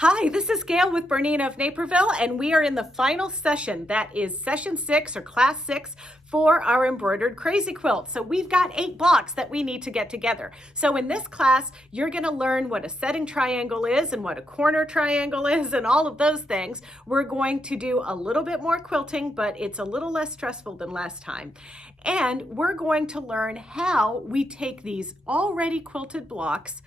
Hi, this is Gayle with BERNINA of Naperville, and we are in the final session. That is session 6 or class 6 for our embroidered crazy quilt. So we've got 8 blocks that we need to get together. So in this class, you're going to learn what a setting triangle is and what a corner triangle is and all of those things. We're going to do a little bit more quilting, but it's a little less stressful than last time. And we're going to learn how we take these already quilted blocks,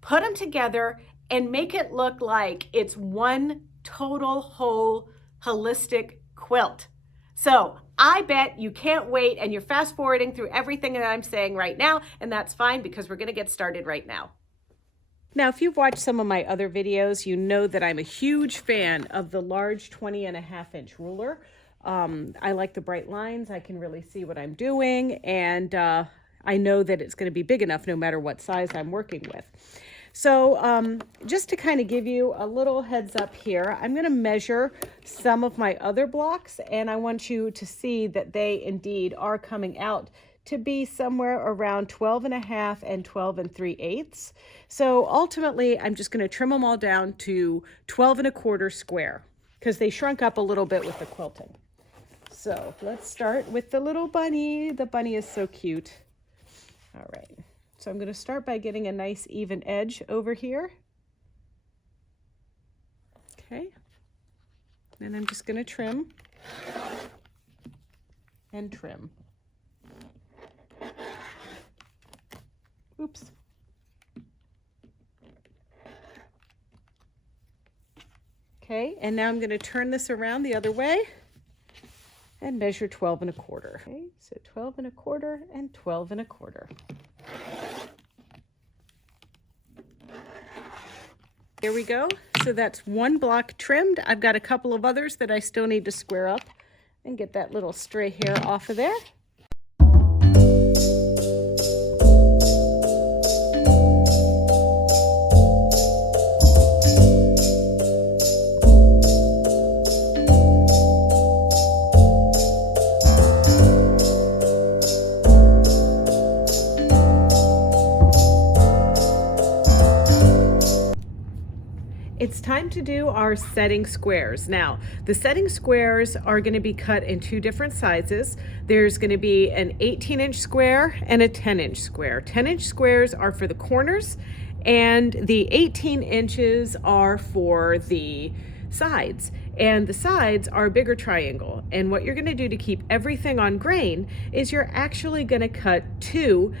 put them together, and make it look like it's one total whole holistic quilt. So I bet you can't wait and you're fast forwarding through everything that I'm saying right now, and that's fine because we're going to get started right now. Now, if you've watched some of my other videos, you know that I'm a huge fan of the large 20.5-inch ruler. I like the bright lines. I can really see what I'm doing, and I know that it's going to be big enough no matter what size I'm working with. So just to kind of give you a little heads up here, I'm going to measure some of my other blocks, and I want you to see that they indeed are coming out to be somewhere around 12.5 and 12 3/8. So ultimately, I'm just going to trim them all down to 12.25 square because they shrunk up a little bit with the quilting. So let's start with the little bunny. The bunny is so cute. All right. So I'm going to start by getting a nice even edge over here. Okay. And I'm just going to trim and trim. Oops. Okay, and now I'm going to turn this around the other way and measure 12.25. Okay, so 12.25 and 12.25. Here we go. So that's one block trimmed. I've got a couple of others that I still need to square up and get that little stray hair off of there. It's time to do our setting squares. Now, the setting squares are going to be cut in 2 different sizes. There's going to be an 18-inch square and a 10-inch square. 10-inch squares are for the corners, and the 18 inches are for the sides. And the sides are a bigger triangle. And what you're going to do to keep everything on grain is you're actually going to cut 2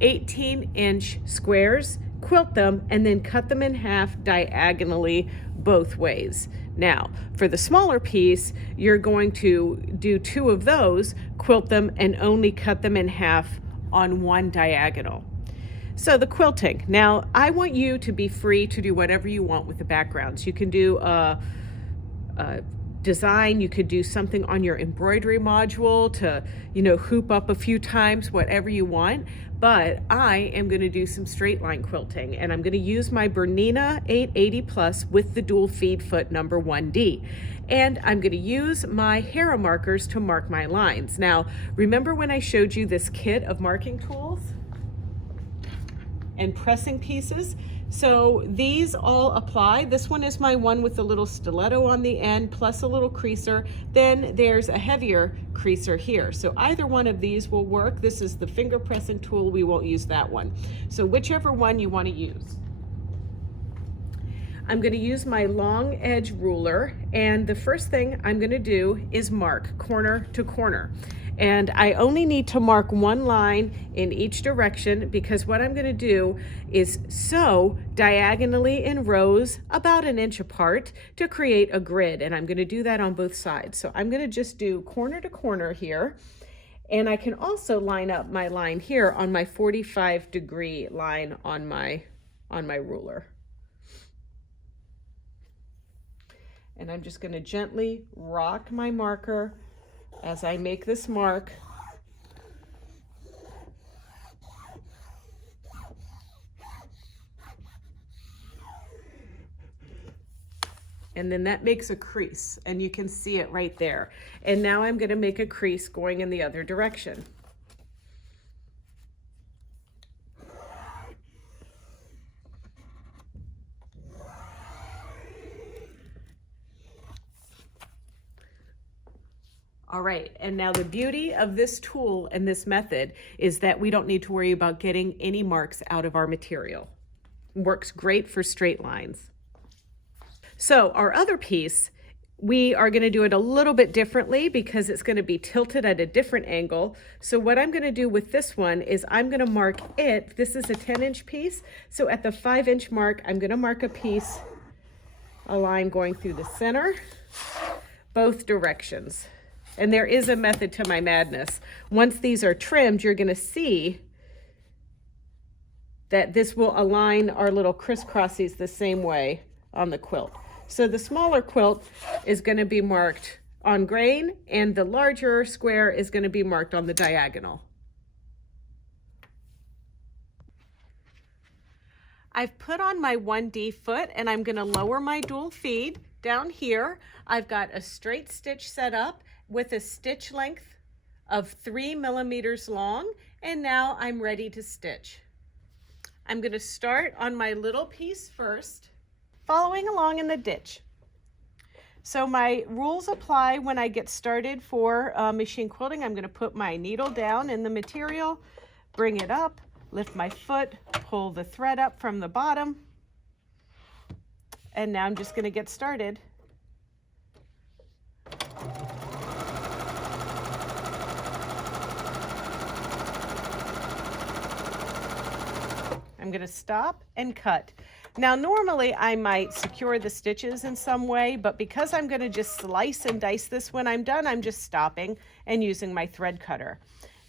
18-inch squares, quilt them, and then cut them in half diagonally both ways. Now, for the smaller piece, you're going to do 2 of those, quilt them, and only cut them in half on one diagonal. So the quilting. Now, I want you to be free to do whatever you want with the backgrounds. You can do a design, you could do something on your embroidery module to, hoop up a few times, whatever you want. But I am going to do some straight line quilting, and I'm going to use my BERNINA 880 Plus with the dual feed foot number 1D. And I'm going to use my Hera markers to mark my lines. Now, remember when I showed you this kit of marking tools and pressing pieces? So these all apply. This one is my one with the little stiletto on the end plus a little creaser. Then there's a heavier creaser here. So either one of these will work. This is the finger pressing tool. We won't use that one. So whichever one you want to use. I'm going to use my long edge ruler, and the first thing I'm going to do is mark corner to corner. And I only need to mark one line in each direction because what I'm going to do is sew diagonally in rows about 1 inch apart to create a grid. And I'm going to do that on both sides. So I'm going to just do corner to corner here. And I can also line up my line here on my 45-degree line on my ruler. And I'm just going to gently rock my marker as I make this mark. And then that makes a crease, and you can see it right there. And now I'm going to make a crease going in the other direction. All right, and now the beauty of this tool and this method is that we don't need to worry about getting any marks out of our material. It works great for straight lines. So our other piece, we are going to do it a little bit differently because it's going to be tilted at a different angle. So what I'm going to do with this one is I'm going to mark it. This is a 10-inch piece. So at the 5-inch mark, I'm going to mark a piece, a line going through the center, both directions. And there is a method to my madness. Once these are trimmed, you're going to see that this will align our little crisscrossies the same way on the quilt. So the smaller quilt is going to be marked on grain, and the larger square is going to be marked on the diagonal. I've put on my 1D foot, and I'm going to lower my dual feed down here. I've got a straight stitch set up with a stitch length of 3 millimeters long, and now I'm ready to stitch. I'm going to start on my little piece first, following along in the ditch. So my rules apply when I get started for machine quilting. I'm going to put my needle down in the material, bring it up, lift my foot, pull the thread up from the bottom, and now I'm just going to get started. I'm going to stop and cut. Now normally I might secure the stitches in some way, but because I'm going to just slice and dice this when I'm done, I'm just stopping and using my thread cutter.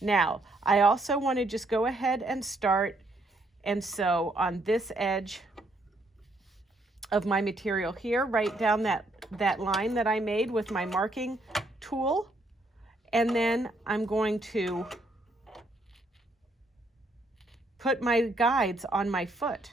Now I also want to just go ahead and start and sew on this edge of my material here, right down that line that I made with my marking tool, and then I'm going to put my guides on my foot.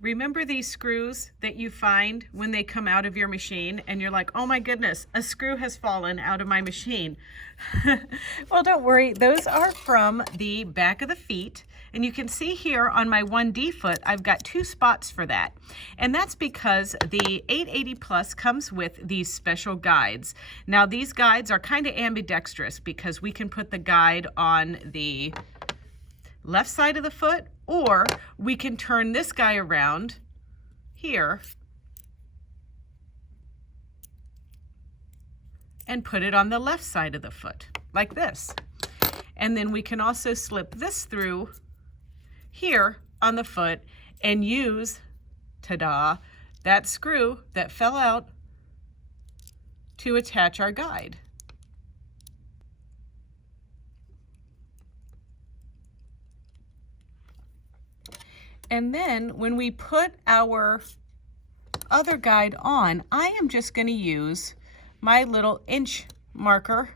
Remember these screws that you find when they come out of your machine and you're like, oh my goodness, a screw has fallen out of my machine. Well, don't worry, those are from the back of the feet. And you can see here on my 1D foot, I've got 2 spots for that. And that's because the 880 Plus comes with these special guides. Now these guides are kind of ambidextrous because we can put the guide on the left side of the foot, or we can turn this guy around here and put it on the left side of the foot, like this. And then we can also slip this through here on the foot and use, ta-da, that screw that fell out to attach our guide. And then when we put our other guide on, I am just going to use my little inch marker,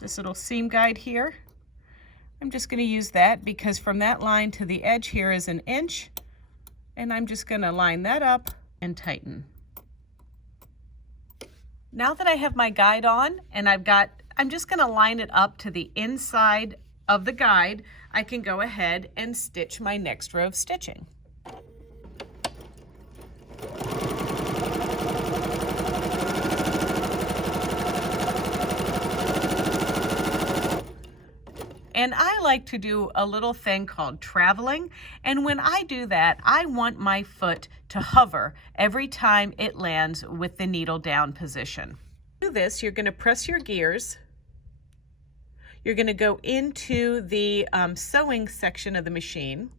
this little seam guide here. I'm just going to use that because from that line to the edge here is an inch, and I'm just going to line that up and tighten. Now that I have my guide on and I'm just going to line it up to the inside of the guide, I can go ahead and stitch my next row of stitching. And I like to do a little thing called traveling. And when I do that, I want my foot to hover every time it lands with the needle down position. To do this, you're going to press your gears. You're going to go into the sewing section of the machine.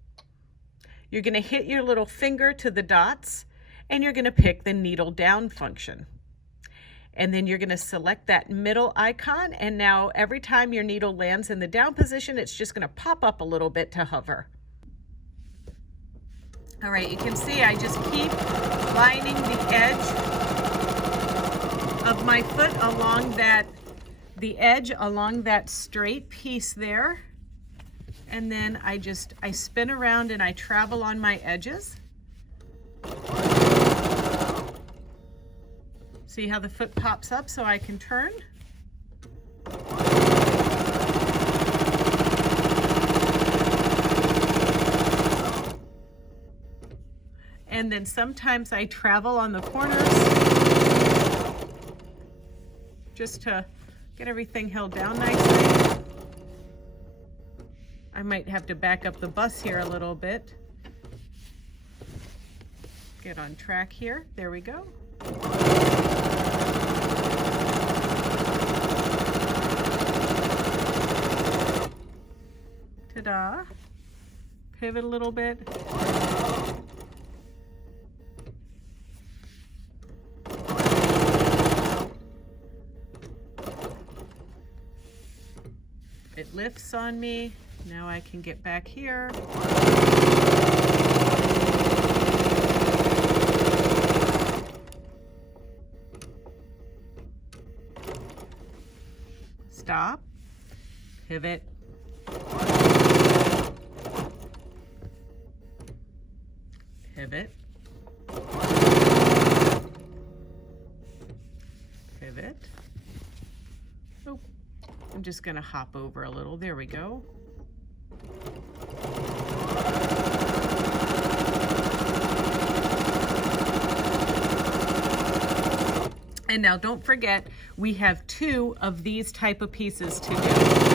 You're going to hit your little finger to the dots, and you're going to pick the needle down function. And then you're going to select that middle icon, and now every time your needle lands in the down position, it's just going to pop up a little bit to hover. All right, you can see I just keep lining the edge of my foot along that straight piece there, and then I spin around and I travel on my edges. See how the foot pops up so I can turn? And then sometimes I travel on the corners just to get everything held down nicely. I might have to back up the bus here a little bit. Get on track here. There we go. Ta-da. Pivot a little bit. It lifts on me. Now I can get back here. Stop. Pivot. Pivot. Pivot. Oh, I'm just going to hop over a little. There we go. And now don't forget, we have 2 of these type of pieces to do.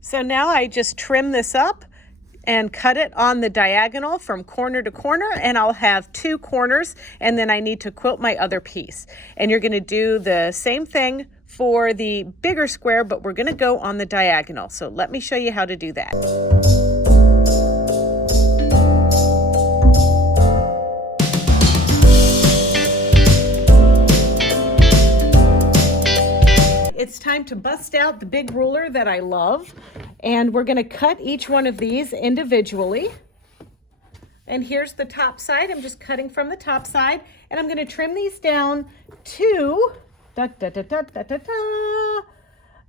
So now I just trim this up and cut it on the diagonal from corner to corner, and I'll have 2 corners, and then I need to quilt my other piece. And you're gonna do the same thing for the bigger square, but we're gonna go on the diagonal. So let me show you how to do that. It's time to bust out the big ruler that I love, and we're going to cut each one of these individually. And here's the top side. I'm just cutting from the top side, and I'm going to trim these down to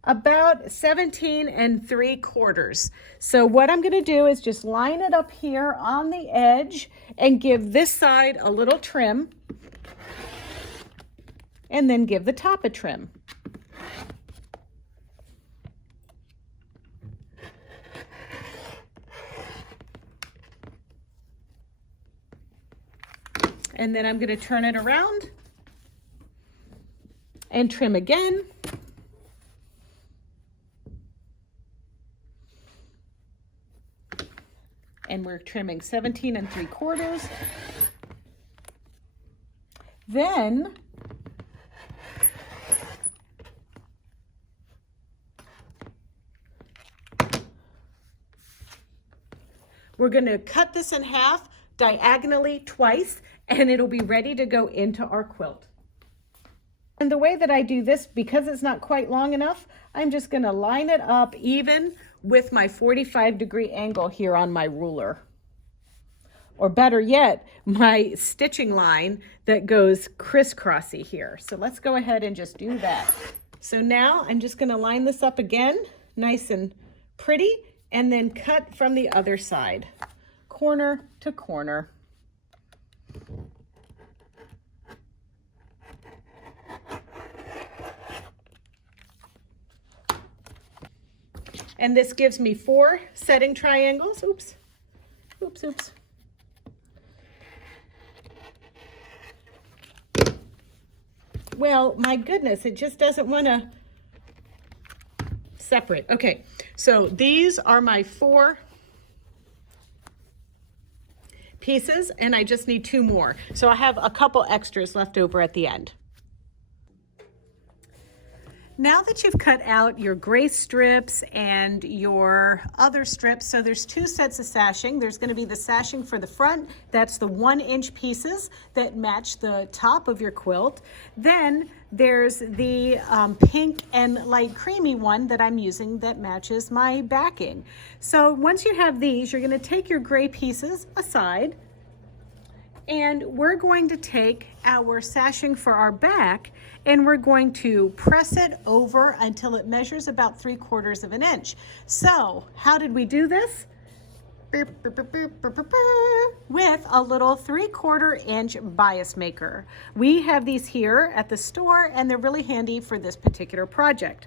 about 17 3/4. So what I'm going to do is just line it up here on the edge and give this side a little trim, and then give the top a trim. And then I'm going to turn it around and trim again. And we're trimming 17 3/4. Then we're going to cut this in half diagonally twice, and it'll be ready to go into our quilt. And the way that I do this, because it's not quite long enough, I'm just going to line it up even with my 45-degree angle here on my ruler. Or better yet, my stitching line that goes crisscrossy here. So let's go ahead and just do that. So now I'm just going to line this up again, nice and pretty, and then cut from the other side, corner to corner. And this gives me 4 setting triangles. Oops, oops, oops. Well, my goodness, it just doesn't want to separate. Okay, so these are my 4 pieces, and I just need 2 more. So I have a couple extras left over at the end. Now that you've cut out your gray strips and your other strips, so there's two sets of sashing. There's going to be the sashing for the front. That's the 1-inch pieces that match the top of your quilt. Then there's the pink and light creamy one that I'm using that matches my backing. So once you have these, you're going to take your gray pieces aside, and we're going to take our sashing for our back and we're going to press it over until it measures about 3/4 of an inch. So how did we do this? With a little 3/4 inch bias maker. We have these here at the store and they're really handy for this particular project.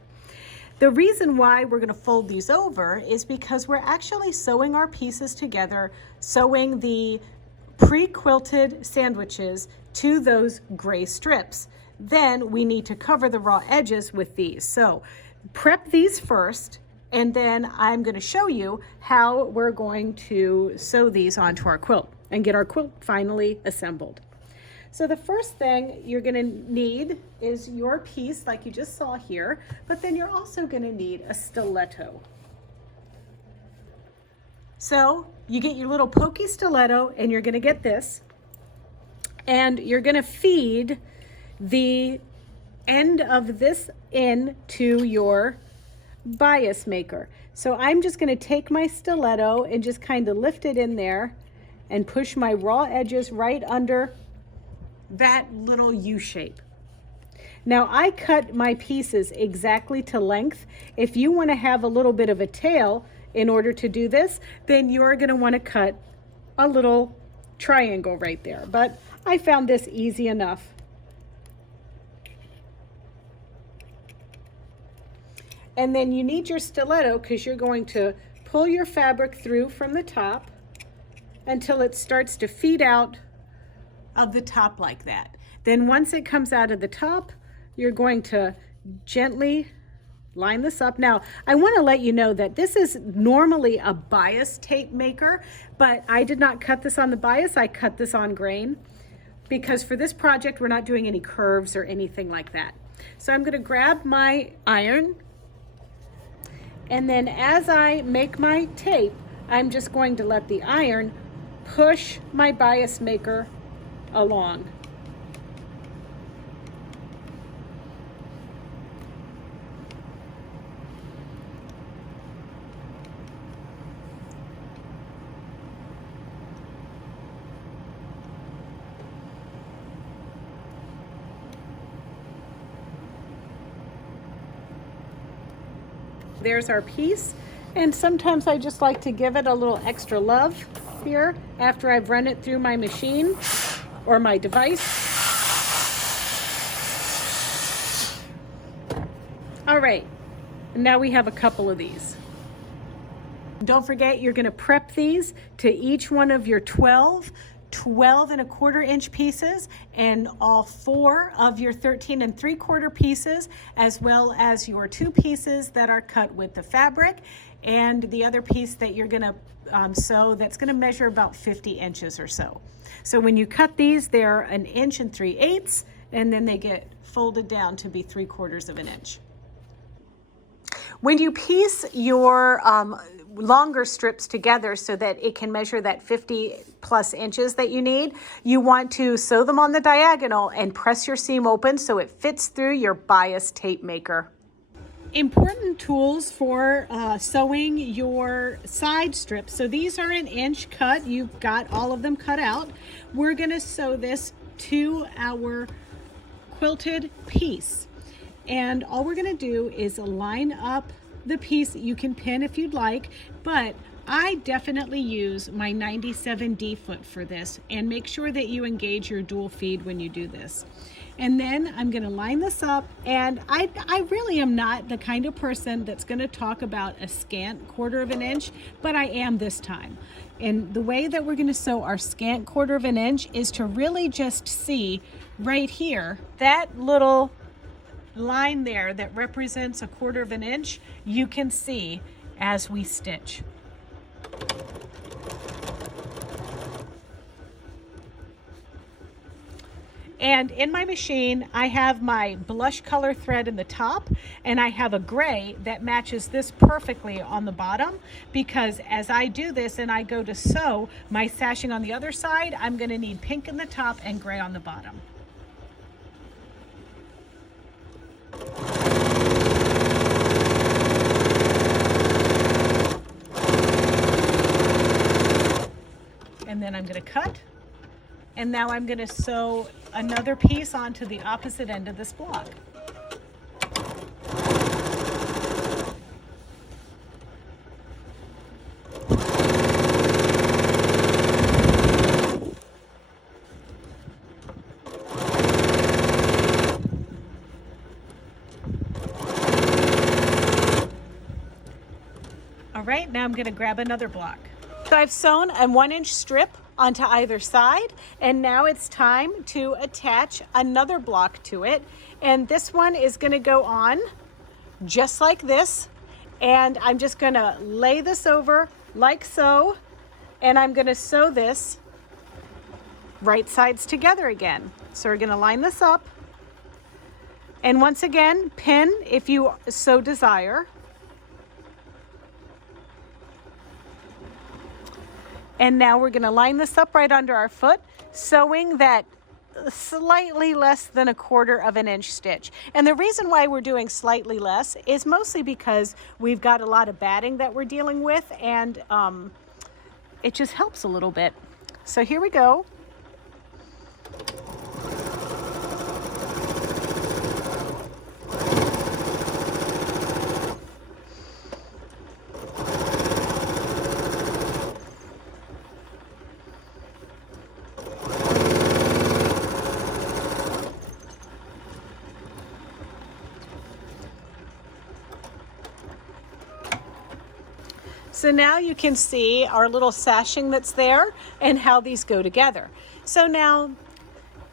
The reason why we're going to fold these over is because we're actually sewing our pieces together, sewing the pre-quilted sandwiches to those gray strips. Then we need to cover the raw edges with these. So prep these first, and then I'm going to show you how we're going to sew these onto our quilt and get our quilt finally assembled. So the first thing you're going to need is your piece like you just saw here, but then you're also going to need a stiletto. So you get your little pokey stiletto and you're going to get this, and you're going to feed the end of this into your bias maker. So I'm just going to take my stiletto and just kind of lift it in there and push my raw edges right under that little U shape. Now I cut my pieces exactly to length. If you want to have a little bit of a tail in order to do this, then you're going to want to cut a little triangle right there. But I found this easy enough. And then you need your stiletto because you're going to pull your fabric through from the top until it starts to feed out of the top like that. Then once it comes out of the top, you're going to gently line this up. Now, I want to let you know that this is normally a bias tape maker, but I did not cut this on the bias. I cut this on grain because for this project, we're not doing any curves or anything like that. So I'm going to grab my iron, and then as I make my tape, I'm just going to let the iron push my bias maker along. There's our piece, and sometimes I just like to give it a little extra love here after I've run it through my machine or my device. All right, now we have a couple of these. Don't forget, you're going to prep these to each one of your 12 1/4 inch pieces and all 4 of your 13 3/4 pieces, as well as your 2 pieces that are cut with the fabric and the other piece that you're going to sew that's going to measure about 50 inches or so. So when you cut these, they're 1 3/8 inches, and then they get folded down to be 3/4 of an inch. When you piece your longer strips together so that it can measure that 50+ inches that you need, you want to sew them on the diagonal and press your seam open so it fits through your bias tape maker. Important tools for sewing your side strips. So these are 1 inch cut. You've got all of them cut out. We're going to sew this to our quilted piece. And all we're going to do is line up the piece. You can pin if you'd like, but I definitely use my 97 D foot for this, and make sure that you engage your dual feed when you do this. And then I'm going to line this up, and I really am not the kind of person that's going to talk about a scant 1/4 of an inch, but I am this time. And the way that we're going to sew our scant 1/4 of an inch is to really just see right here, that little line there that represents a 1/4 of an inch, you can see as we stitch. And in my machine, I have my blush color thread in the top, and I have a gray that matches this perfectly on the bottom, because as I do this and I go to sew my sashing on the other side, I'm gonna need pink in the top and gray on the bottom. And then I'm going to cut, and now I'm going to sew another piece onto the opposite end of this block. All right, now I'm going to grab another block. So I've sewn a 1-inch strip onto either side, and now it's time to attach another block to it. And this one is going to go on just like this, and I'm just going to lay this over like so, and I'm going to sew this right sides together again. So we're going to line this up, and once again, pin if you so desire. And now we're going to line this up right under our foot, sewing that slightly less than 1/4 inch stitch. And the reason why we're doing slightly less is mostly because we've got a lot of batting that we're dealing with, and it just helps a little bit. So here we go. So now you can see our little sashing that's there and how these go together. So now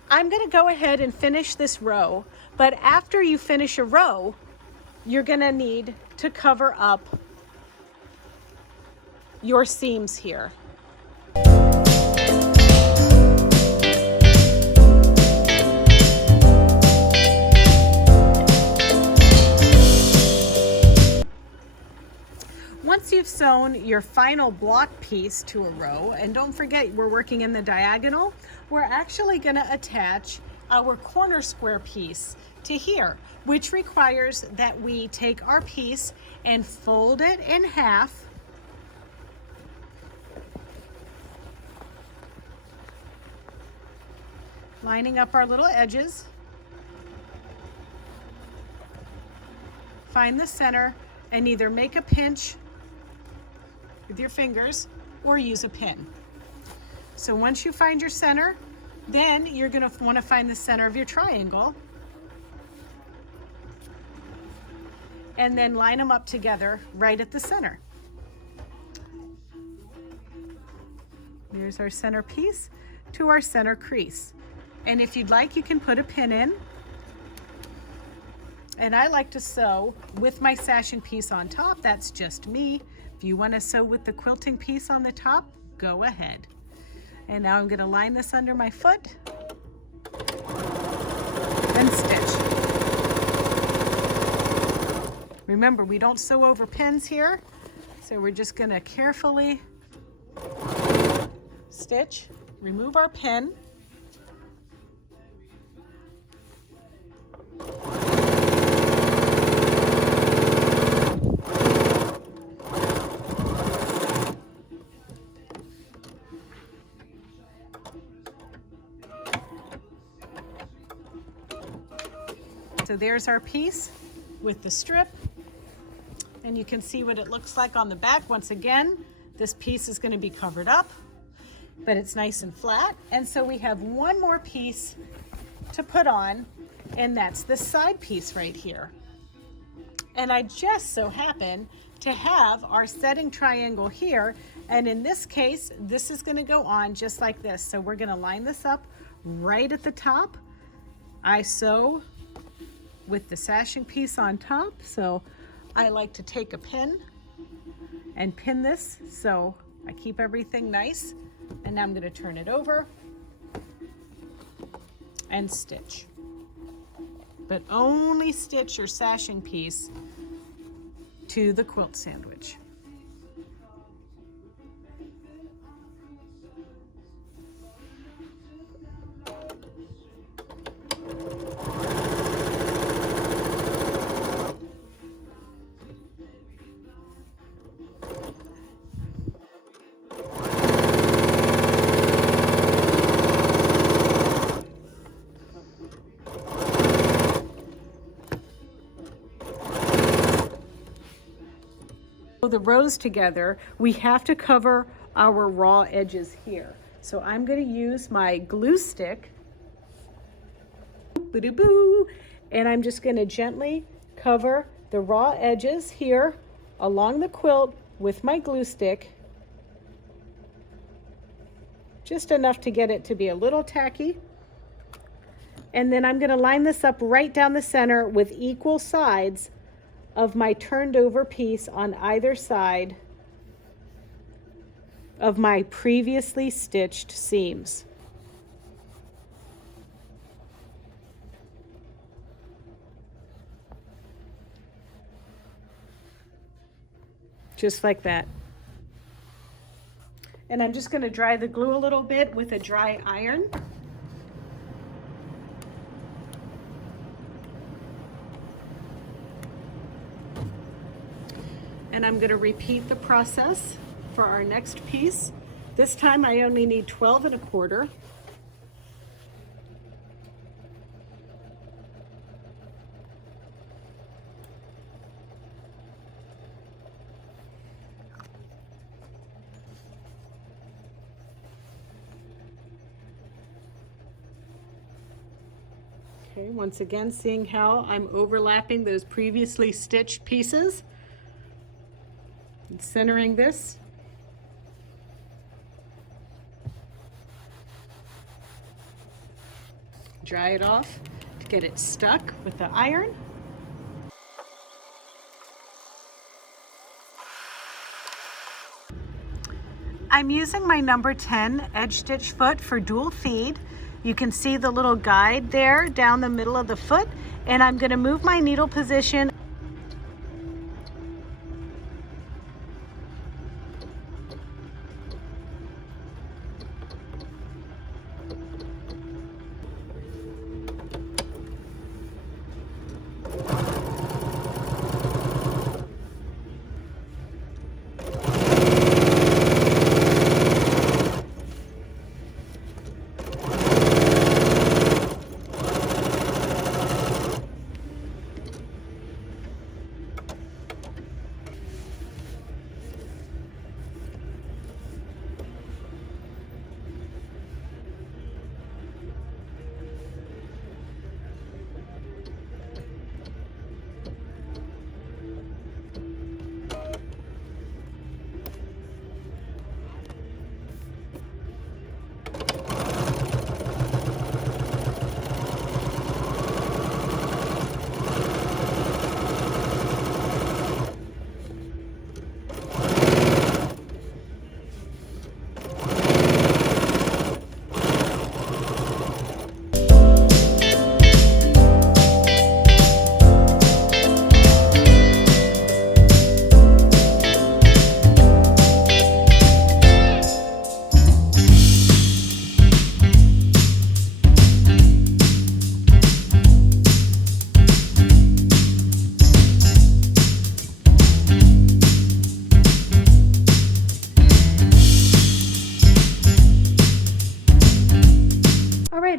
I'm going to go ahead and finish this row, but after you finish a row, you're going to need to cover up your seams here. Once you've sewn your final block piece to a row, and don't forget we're working in the diagonal, we're actually going to attach our corner square piece to here, which requires that we take our piece and fold it in half, lining up our little edges. Find the center and either make a pinch with your fingers or use a pin. So once you find your center, then you're going to want to find the center of your triangle and then line them up together right at the center. There's our center piece to our center crease. And if you'd like, you can put a pin in. And I like to sew with my sashing piece on top. That's just me. If you want to sew with the quilting piece on the top, go ahead. And now I'm going to line this under my foot and stitch. Remember, we don't sew over pins here, so we're just going to carefully stitch, remove our pin, so there's our piece with the strip, and you can see what it looks like on the back. Once again, this piece is going to be covered up, but it's nice and flat. And so we have one more piece to put on, and that's this side piece right here. And I just so happen to have our setting triangle here, and in this case, this is going to go on just like this. So we're going to line this up right at the top. I sew with the sashing piece on top, so I like to take a pin and pin this so I keep everything nice. And now I'm going to turn it over and stitch. But only stitch your sashing piece to the quilt sandwich. The rows together, we have to cover our raw edges here. So I'm going to use my glue stick, and I'm just going to gently cover the raw edges here along the quilt with my glue stick, just enough to get it to be a little tacky. And then I'm going to line this up right down the center with equal sides of my turned over piece on either side of my previously stitched seams. Just like that. And I'm just going to dry the glue a little bit with a dry iron. And I'm going to repeat the process for our next piece. This time I only need 12 1/4. Okay, once again, seeing how I'm overlapping those previously stitched pieces. And centering this. Dry it off to get it stuck with the iron. I'm using my number 10 edge stitch foot for dual feed. You can see the little guide there down the middle of the foot, and I'm going to move my needle position .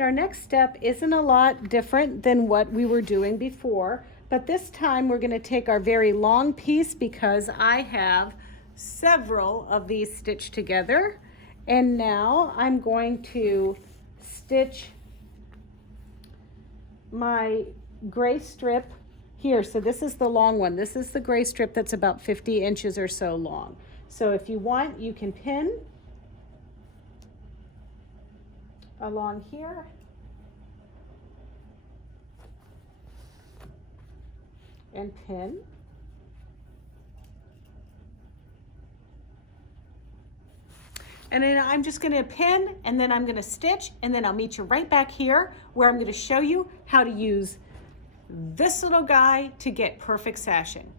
Our next step isn't a lot different than what we were doing before, but this time we're going to take our very long piece because I have several of these stitched together, and now I'm going to stitch my gray strip here. So this is the long one. This is the gray strip that's about 50 inches or so long. So if you want, you can pin along here. And pin. And then I'm just gonna pin, and then I'm gonna stitch, and then I'll meet you right back here where I'm gonna show you how to use this little guy to get perfect sashing.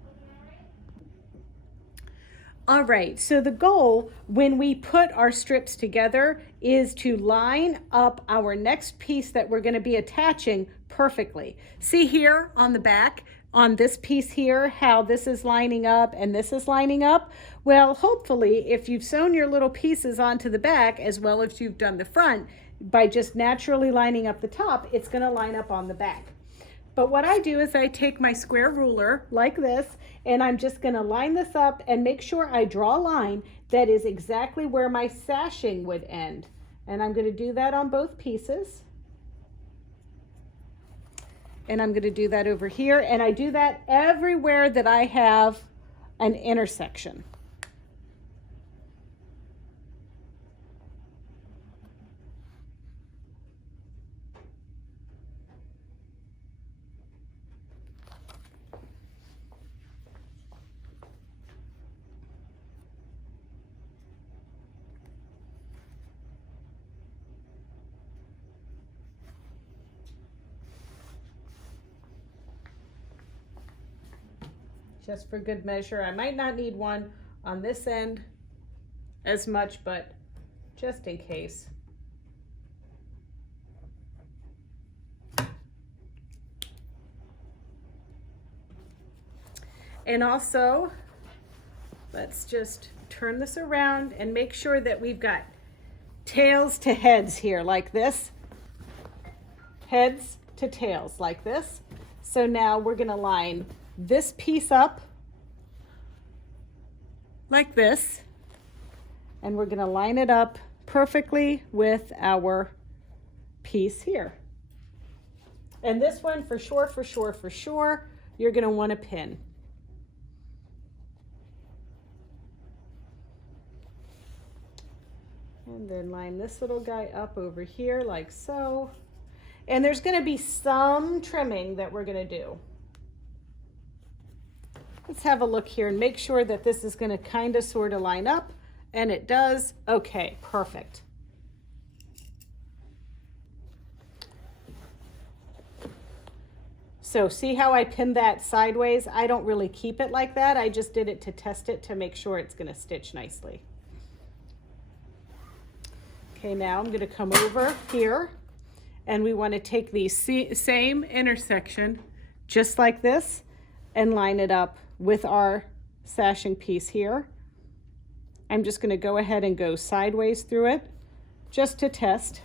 All right, so the goal when we put our strips together is to line up our next piece that we're going to be attaching perfectly. See here on the back, on this piece here, how this is lining up and this is lining up? Well, hopefully, if you've sewn your little pieces onto the back as well as you've done the front, by just naturally lining up the top, it's going to line up on the back. But what I do is I take my square ruler like this, and I'm just going to line this up and make sure I draw a line that is exactly where my sashing would end. And I'm going to do that on both pieces. And I'm going to do that over here. And I do that everywhere that I have an intersection. Just for good measure. I might not need one on this end as much, but just in case. And also, let's just turn this around and make sure that we've got tails to heads here like this. Heads to tails like this. So now we're going to line this piece up like this, and we're going to line it up perfectly with our piece here. And this one for sure, you're going to want to pin. And then line this little guy up over here like so. And there's going to be some trimming that we're going to do. Let's have a look here and make sure that this is going to kind of sort of line up, and it does. Okay, perfect. So see how I pinned that sideways? I don't really keep it like that. I just did it to test it to make sure it's going to stitch nicely. Okay, now I'm going to come over here, and we want to take the same intersection just like this and line it up with our sashing piece here. I'm just going to go ahead and go sideways through it just to test,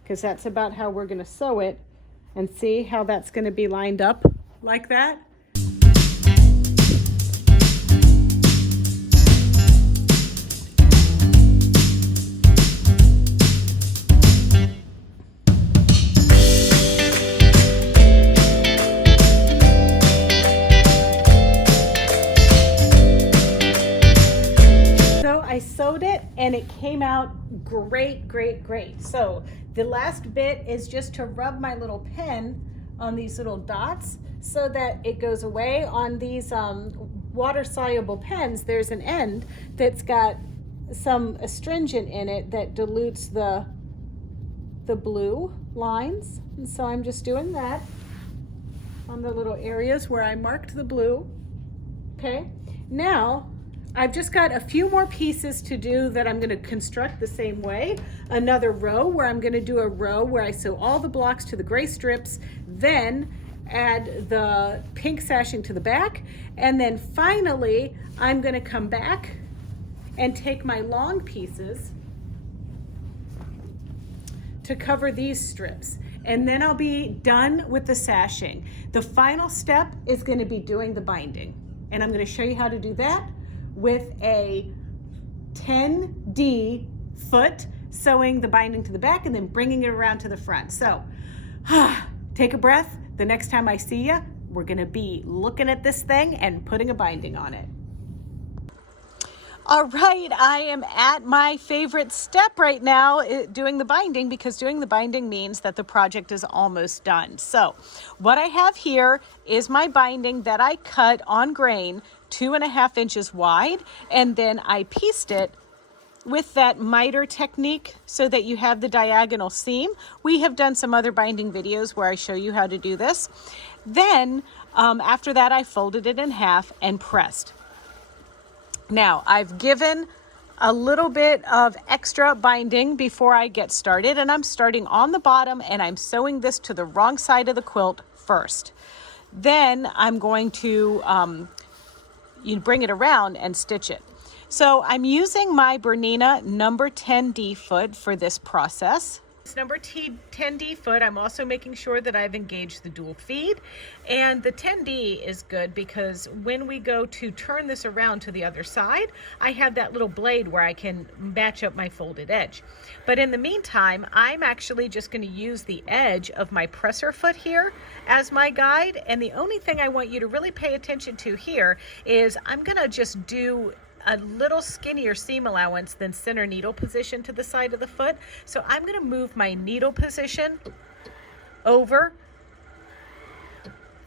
because that's about how we're going to sew it, and see how that's going to be lined up like that. Sewed it and it came out great. So the last bit is just to rub my little pen on these little dots so that it goes away. On these water soluble pens, there's an end that's got some astringent in it that dilutes the blue lines, and so I'm just doing that on the little areas where I marked the blue. Okay, now I've just got a few more pieces to do that I'm going to construct the same way. Another row where I'm going to do a row where I sew all the blocks to the gray strips, then add the pink sashing to the back, and then finally I'm going to come back and take my long pieces to cover these strips, and then I'll be done with the sashing. The final step is going to be doing the binding, and I'm going to show you how to do that with a 10D foot, sewing the binding to the back and then bringing it around to the front. So take a breath. The next time I see you, we're going to be looking at this thing and putting a binding on it. All right, I am at my favorite step right now, doing the binding, because doing the binding means that the project is almost done. So what I have here is my binding that I cut on grain 2.5 inches wide, and then I pieced it with that miter technique so that you have the diagonal seam. We have done some other binding videos where I show you how to do this. Then after that, I folded it in half and pressed. Now I've given a little bit of extra binding before I get started, and I'm starting on the bottom and I'm sewing this to the wrong side of the quilt first. Then I'm going to bring it around and stitch it. So I'm using my BERNINA number 10D foot for this process. It's number 10D foot. I'm also making sure that I've engaged the dual feed. And the 10D is good because when we go to turn this around to the other side, I have that little blade where I can match up my folded edge. But in the meantime, I'm actually just going to use the edge of my presser foot here as my guide. And the only thing I want you to really pay attention to here is I'm going to just do a little skinnier seam allowance than center needle position to the side of the foot. So I'm going to move my needle position over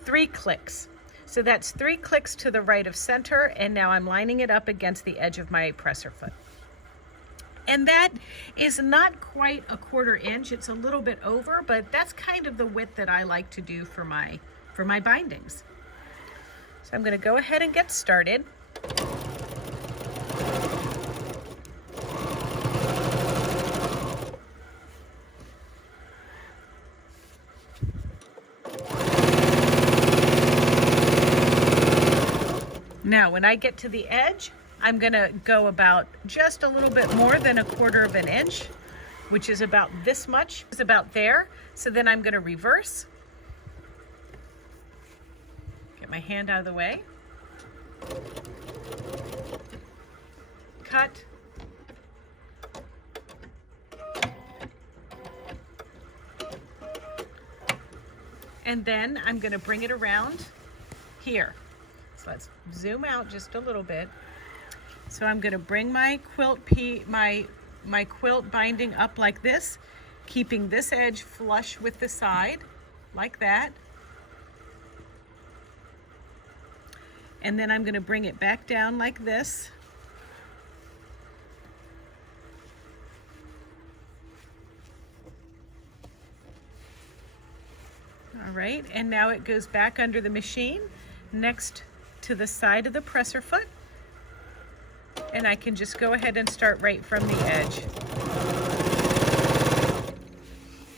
3 clicks. So that's 3 clicks to the right of center, and now I'm lining it up against the edge of my presser foot. And that is not quite a 1/4 inch, it's a little bit over, but that's kind of the width that I like to do for my bindings. So I'm going to go ahead and get started. Now, when I get to the edge, I'm gonna go about just a little bit more than a 1/4 inch, which is about this much, is about there. So then I'm gonna reverse, get my hand out of the way, cut, and then I'm gonna bring it around here. So let's zoom out just a little bit. So I'm going to bring my my quilt binding up like this, keeping this edge flush with the side, like that. And then I'm going to bring it back down like this. All right, and now it goes back under the machine next to the side of the presser foot, and I can just go ahead and start right from the edge.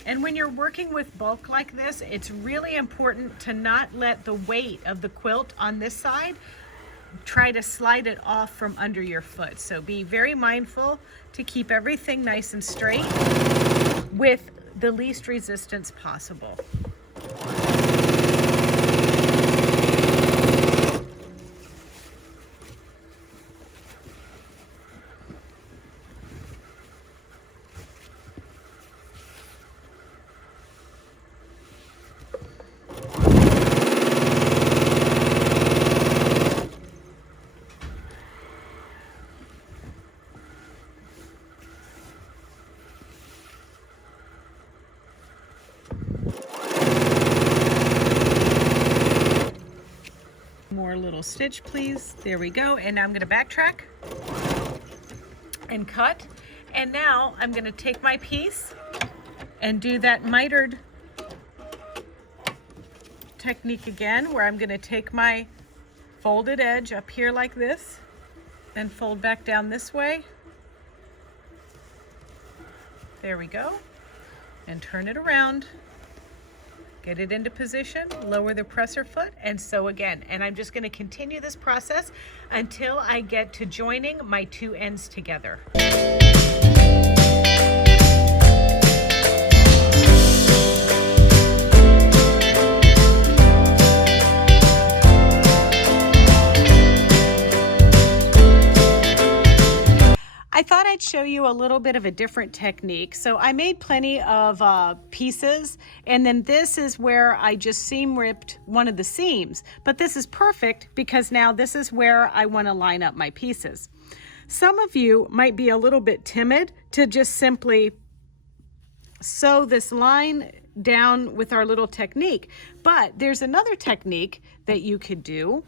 And when you're working with bulk like this, it's really important to not let the weight of the quilt on this side try to slide it off from under your foot. So be very mindful to keep everything nice and straight with the least resistance possible. More little stitch, please. There we go. And now I'm going to backtrack and cut. And now I'm going to take my piece and do that mitered technique again, where I'm going to take my folded edge up here like this and fold back down this way. There we go. And turn it around. Get it into position, lower the presser foot, and sew again. And I'm just going to continue this process until I get to joining my 2 ends together. I thought I'd show you a little bit of a different technique. So I made plenty of pieces, and then this is where I just seam ripped one of the seams. But this is perfect because now this is where I want to line up my pieces. Some of you might be a little bit timid to just simply sew this line down with our little technique. But there's another technique that you could do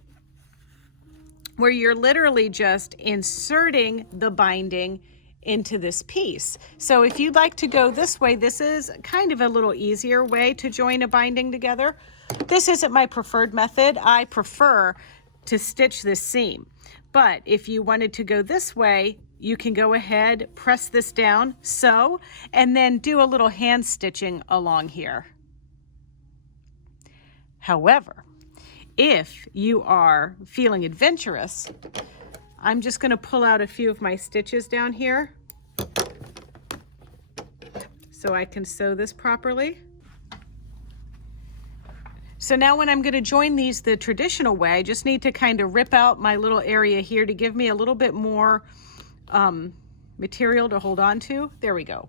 where you're literally just inserting the binding into this piece. So if you'd like to go this way, this is kind of a little easier way to join a binding together. This isn't my preferred method. I prefer to stitch this seam. But if you wanted to go this way, you can go ahead, press this down, sew, and then do a little hand stitching along here. However, if you are feeling adventurous, I'm just going to pull out a few of my stitches down here so I can sew this properly. So now when I'm going to join these the traditional way, I just need to kind of rip out my little area here to give me a little bit more material to hold on to. There we go.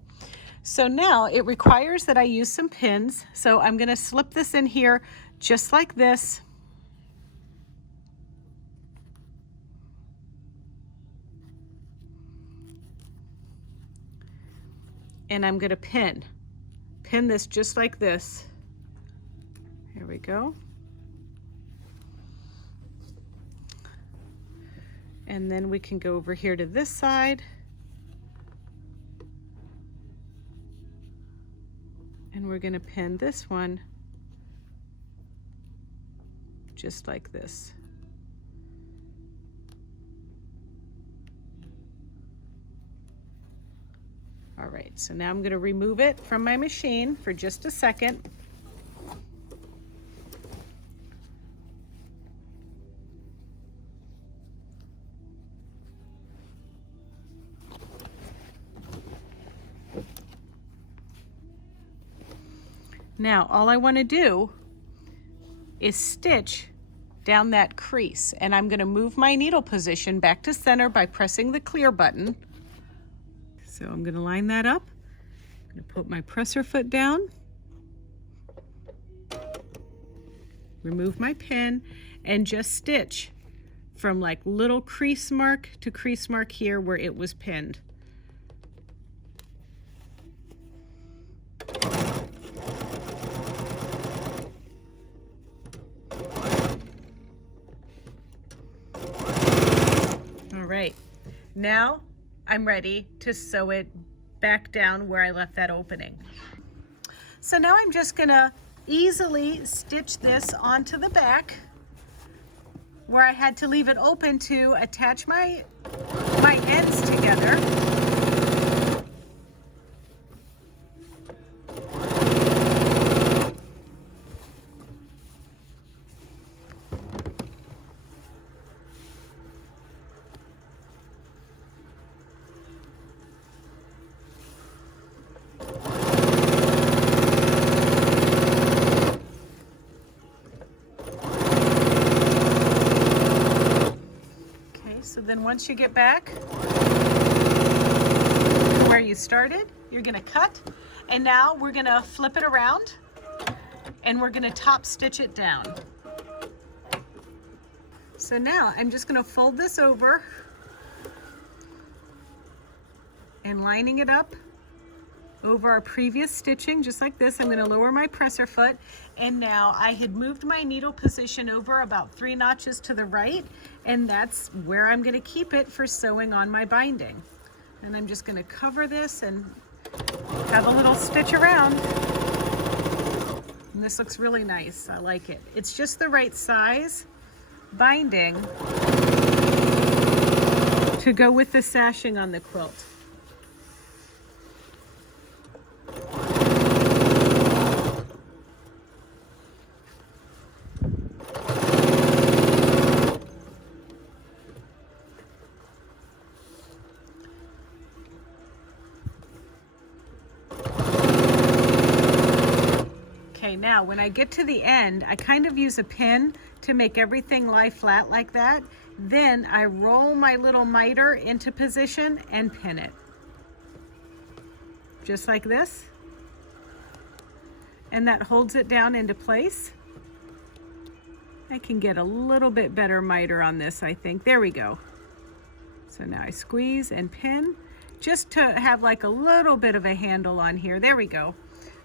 So now it requires that I use some pins. So I'm going to slip this in here just like this. And I'm going to pin this just like this. Here we go. And then we can go over here to this side. And we're going to pin this one just like this. All right, so now I'm going to remove it from my machine for just a second. Now, all I want to do is stitch down that crease, and I'm going to move my needle position back to center by pressing the clear button. So I'm going to line that up. I'm going to put my presser foot down, remove my pin, and just stitch from like little crease mark to crease mark here where it was pinned. All right, now I'm ready to sew it back down where I left that opening. So now I'm just gonna easily stitch this onto the back where I had to leave it open to attach my ends together. So then once you get back to where you started, you're going to cut, and now we're going to flip it around and we're going to top stitch it down. So now I'm just going to fold this over and lining it up over our previous stitching just like this. I'm going to lower my presser foot, and now I had moved my needle position over about 3 notches to the right, and that's where I'm going to keep it for sewing on my binding. And I'm just going to cover this and have a little stitch around. And this looks really nice. I like it. It's just the right size binding to go with the sashing on the quilt. Okay, now when I get to the end, I kind of use a pin to make everything lie flat like that. Then I roll my little miter into position and pin it. Just like this. And that holds it down into place. I can get a little bit better miter on this, I think. There we go. So now I squeeze and pin just to have like a little bit of a handle on here. There we go.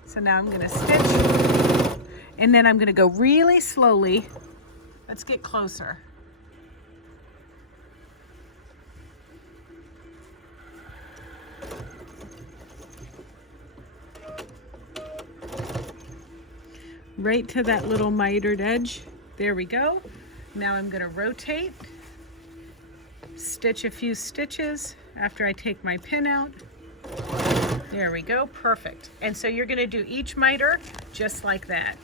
So now I'm going to stitch, and then I'm going to go really slowly. Let's get closer. right to that little mitered edge. There we go. Now I'm going to rotate, stitch a few stitches after I take my pin out. There we go, perfect. And so you're going to do each miter just like that.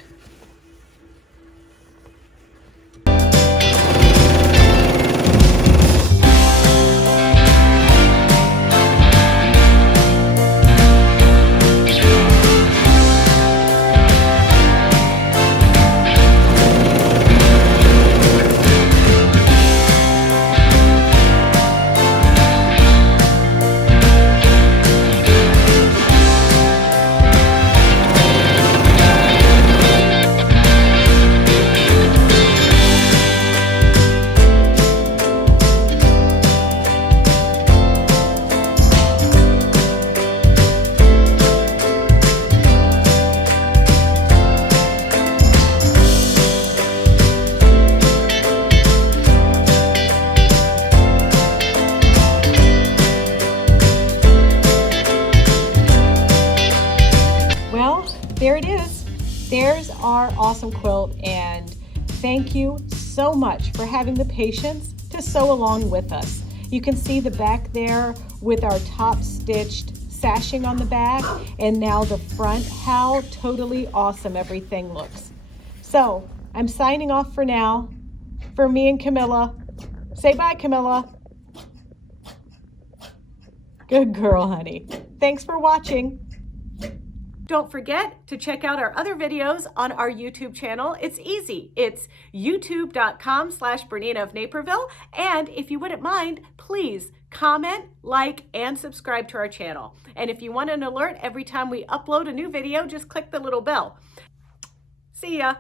There it is. There's our awesome quilt, and thank you so much for having the patience to sew along with us. You can see the back there with our top stitched sashing on the back, and now the front. How totally awesome everything looks. So I'm signing off for now. For me and Camilla. Say bye, Camilla. Good girl, honey. Thanks for watching. Don't forget to check out our other videos on our YouTube channel. It's easy. It's youtube.com/BERNINA of Naperville. And if you wouldn't mind, please comment, like, and subscribe to our channel. And if you want an alert every time we upload a new video, just click the little bell. See ya.